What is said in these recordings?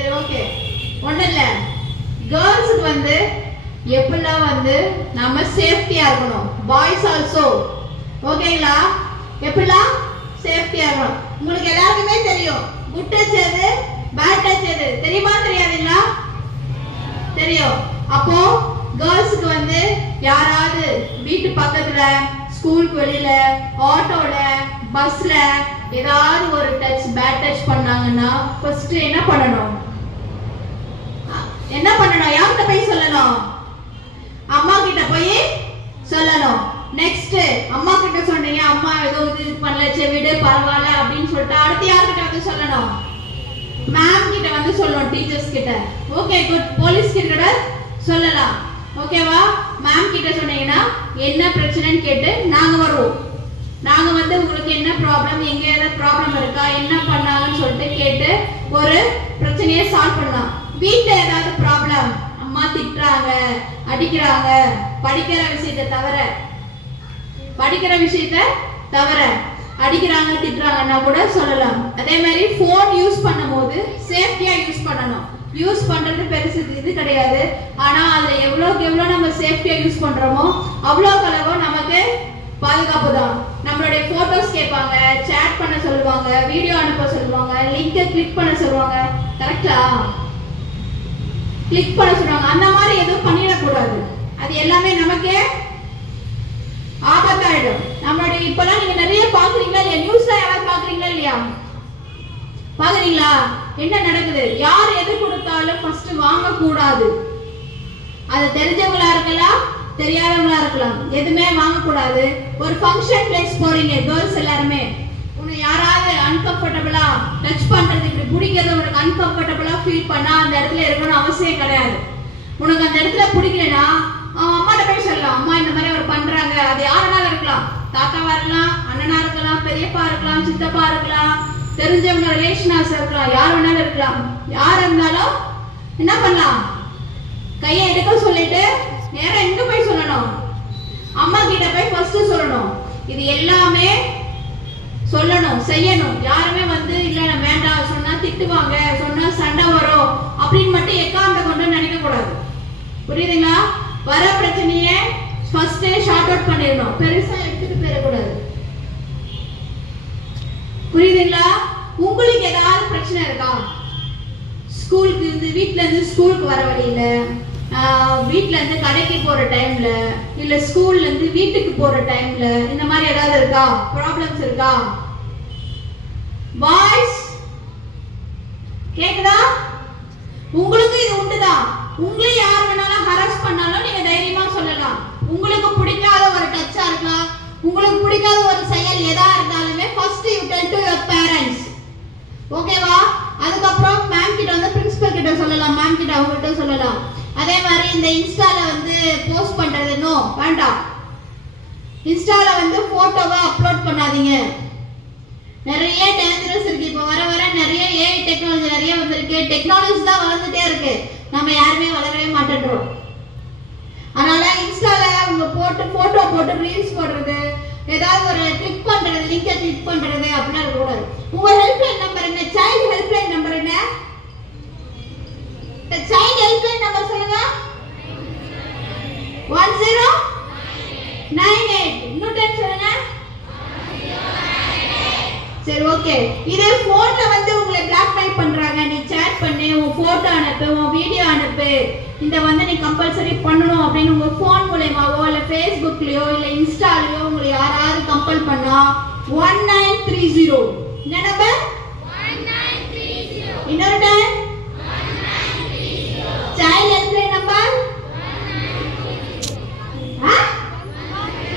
சரி ஓகே. ஒண்ணு இல்ல, கேர்ள்ஸ்க்கு வந்து எப்படிலாம் வந்து நம்ம சேஃப்டியா இருக்கணும். பாய்ஸ் ஆல்சோ ஓகேங்களா? எப்படிலாம் சேஃப்டியா இருக்கணும். உங்களுக்கு எல்லாருக்குமே தெரியும் குட் டச் எது, பேட் டச் எது தெரியுமா தெரியாதுங்களா? தெரியும். அப்போ கேர்ள்ஸ்க்கு வந்து யாராவது வீட்டு பக்கத்துல, ஸ்கூலுக்கு வெளியில, ஆட்டோல, பஸ்ல ஏதாவது ஒரு டச் பேட் டச் பண்ணாங்கன்னா ஃபர்ஸ்ட் என்ன பண்ணணும்? என்ன பண்ணணும்? யார்கிட்ட போய் சொல்லணும்? அம்மா கிட்ட போய் சொல்லணும். நெக்ஸ்ட் அம்மா கிட்ட சொன்னீங்க, அம்மா ஏதோ இது பண்ணல, சரி விடு பரவாயில்ல அப்படின்னு சொல்லிட்டு அடுத்து யார்கிட்ட வந்து சொல்லணும்? மேம் கிட்ட வந்து சொல்லணும், டீச்சர்ஸ் கிட்ட. Okay good. போலீஸ் கிட்ட சொல்லலாம். ஓகேவா? மேம் கிட்ட சொன்னீங்கன்னா என்ன பிரச்சனைன்னு கேட்டு நாங்க வருவோம். நாங்க வந்து உங்களுக்கு என்ன ப்ராப்ளம், எங்க ஏதாவது ப்ராப்ளம் இருக்கா, என்ன பண்ணாங்கன்னு சொல்லிட்டு கேட்டு ஒரு பிரச்சனையை சால்வ் பண்ணலாம். வீட்டுல ஏதாவது ப்ராப்ளம், அம்மா திட்டுறாங்க, அடிக்கிறாங்க, படிக்கிற விஷயத்த தவிர அடிக்கிறாங்க, திட்டுறாங்கன்னா கூட சொல்லலாம். அதே மாதிரி போன் யூஸ் பண்ணும்போது சேஃப்டியா யூஸ் பண்ணணும். யூஸ் பண்றது பெருசு இது கிடையாது. ஆனா அதுல எவ்வளவுக்கு எவ்வளவு நம்ம சேஃப்டியா யூஸ் பண்றோமோ அவ்வளவுக்கு அளவு நமக்கு பாதுகாப்பு தான். நம்மளுடைய போட்டோஸ் கேட்பாங்க, சேட் பண்ண சொல்லுவாங்க, வீடியோ அனுப்ப சொல்லுவாங்க, லிங்கை கிளிக் பண்ண சொல்லுவாங்க. கரெக்டா? கிளிக் பண்ண சொல்லுவாங்க. அந்த மாதிரி எதுவும் பண்ணிடக்கூடாது. அது எல்லாமே நமக்கே ஆபத்தாயிடும். நம்மளுடைய இப்பெல்லாம் நீங்க நிறைய பாக்குறீங்களா இல்லையா? நியூஸ்ல யாராவது பாக்குறீங்களா இல்லையா? பாக்குறீங்களா? என்ன நடக்குது? யார் எது கொடுத்தாலும் ஃபர்ஸ்ட் வாங்க கூடாது. அது தெரிஞ்சவங்களா இருக்கலாம், தெரியாதவங்களா இருக்கலாம், எதுவுமே வாங்க கூடாது. ஒரு ஃபங்க்ஷன் பிளேஸ் போறீங்க, கேர்ள்ஸ் எல்லாருமே, உன்னை யாராவது அன்கம்ஃபர்டபிளா டச் பண்றது, இப்படி பிடிக்கிறது உனக்கு அன்கம்ஃபர்டபிளா ஃபீல் பண்ணா அந்த இடத்துல இருக்கணும்னு அவசியம் கிடையாது. உனக்கு அந்த இடத்துல பிடிக்கலனா அம்மாட்ட போய் சொல்லலாம், அம்மா இந்த மாதிரி அவர் பண்றாங்க. அது யாருனாலும் இருக்கலாம், தாத்தாவா இருக்கலாம், அண்ணனா இருக்கலாம், பெரியப்பா இருக்கலாம், சித்தப்பா இருக்கலாம், தெரிஞ்சவங்க ரிலேஷனாஸ் இருக்கலாம், யார் வேணாலும் இருக்கலாம். யார் இருந்தாலும் என்ன பண்ணலாம்? கையை எடுக்க சொல்லிட்டு நேரம் எங்க போய் சொல்லணும்? அம்மா கிட்ட போய் ஃபர்ஸ்ட் சொல்லணும். இது எல்லாமே சொல்லணும், செய்யணும். யாருமே வந்து இல்ல நான் வேண்டாம் சொன்னா திட்டுவாங்க, சொன்னா சண்டை வரும் அப்படின்னு மட்டும் எக்காந்த கொண்டு நினைக்க கூடாது. புரியுதுங்களா? வர பிரச்சனையை ஃபர்ஸ்ட் ஷார்ட் அவுட் பண்ணிடணும், பெருசா எடுத்துட்டு போயிடக்கூடாது. புரியுதுங்களா? உங்களுக்கு ஏதாவது பிரச்சனை இருக்கா? ஸ்கூலுக்கு இருந்து வீட்ல இருந்து ஸ்கூலுக்கு வர வழியில, வீட்ல இருந்து கடைக்கு போற டைம்ல, இல்ல ஸ்கூல்ல இருந்து வீட்டுக்கு போற டைம்ல இந்த மாதிரி ஏதாவது இருக்கா? ப்ராப்ளம்ஸ் இருக்கா? பாய்ஸ் கேக்குதா? உங்களுக்கு இது உண்டுதான். உங்களை யார் வேணாலும் ஹராஸ் பண்ணாலும் நீங்க தைரியமா சொல்லலாம். உங்களுக்கு பிடிக்காத ஒரு டச்சா இருக்கலாம், உங்களுக்கு பிடிக்காத ஒரு செயல் எதா இருந்தாலுமே first you tell to your parents. ஓகேவா? அதுக்கப்புறம் மேம் கிட்ட வந்து பிரின்சிபல் கிட்ட சொல்லலாம், மேம் கிட்ட அவங்க கிட்ட சொல்லலாம். அதே மாதிரி இந்த இன்ஸ்டால வந்து போஸ்ட் பண்றது நோ, வேண்டாம். இன்ஸ்டால வந்து போட்டோவை அப்லோட் பண்ணாதீங்க. நிறைய டேஞ்சரஸ் இருக்கு. இப்போ வர வர நிறைய ஏஐ டெக்னாலஜி நிறைய வந்திருக்கு. டெக்னாலஜி தான் வளர்ந்துட்டே இருக்கு, நம்ம யாருமே வளரவே மாட்டேன்றோம். அதனால இன்ஸ்டால உங்க போட்டோ போட்டு ரீல்ஸ் போடுறது, ஏதாவது ஒரு கிளிக் பண்றது, லிங்கை கிளிக் பண்றது அப்படிலாம் இருக்க கூடாது. உங்க ஹெல்ப்லைன் நம்பர் என்ன? சைல்ட் ஹெல்ப்லைன் நம்பர் என்ன? சைல்ட் ஹெல்ப்லைன் நம்பர் சொல்லுங்க. 1098. இன்னும் டைம் சொல்லுங்க. சரி ஓகே. இதே போன்ல வந்து உங்களை பிளாக்மெயில் பண்றாங்க, நீ சேட் பண்ணு, உன் போட்டோ அனுப்பு, உன் வீடியோ அனுப்பு, இந்த வந்து நீ கம்பல்சரி பண்ணணும் அப்படின்னு உங்க போன் மூலமாவோ இல்ல ஃபேஸ்புக்லயோ இல்ல இன்ஸ்டாலயோ உங்களை யாராவது கம்பல் பண்ணா 1930. என்ன நம்பர்? 1930. இன்னொரு time 1930. Child helpline number 1930.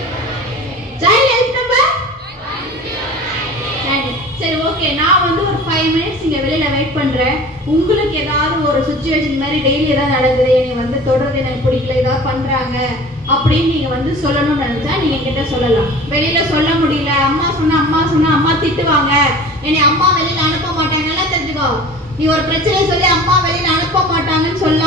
Child help number 1930. சரி ஓகே. நான் வந்து ஒரு 5 மினிட்ஸ் இங்க வெளியில வெயிட் பண்றேன். உங்களுக்கு ஏதாவது ஒரு சிச்சுவேஷன் மாதிரி டெய்லி ஏதாவது நடக்குது, என்னை வந்து தொடர்ந்து எனக்கு பிடிக்கல, ஏதாவது பண்றாங்க அப்படின்னு நீங்க வந்து சொல்லணும்னு நினைச்சா நீங்க கிட்ட சொல்லலாம். வெளியில சொல்ல முடியல, அம்மா சொன்னா அம்மா திட்டுவாங்க, என்னை அம்மா வெளியில அனுப்ப மாட்டாங்கன்னு தெரிஞ்சுக்கோ. நீ ஒரு பிரச்சனை சொல்லி அம்மா வெளியில அனுப்ப மாட்டாங்கன்னு சொல்ல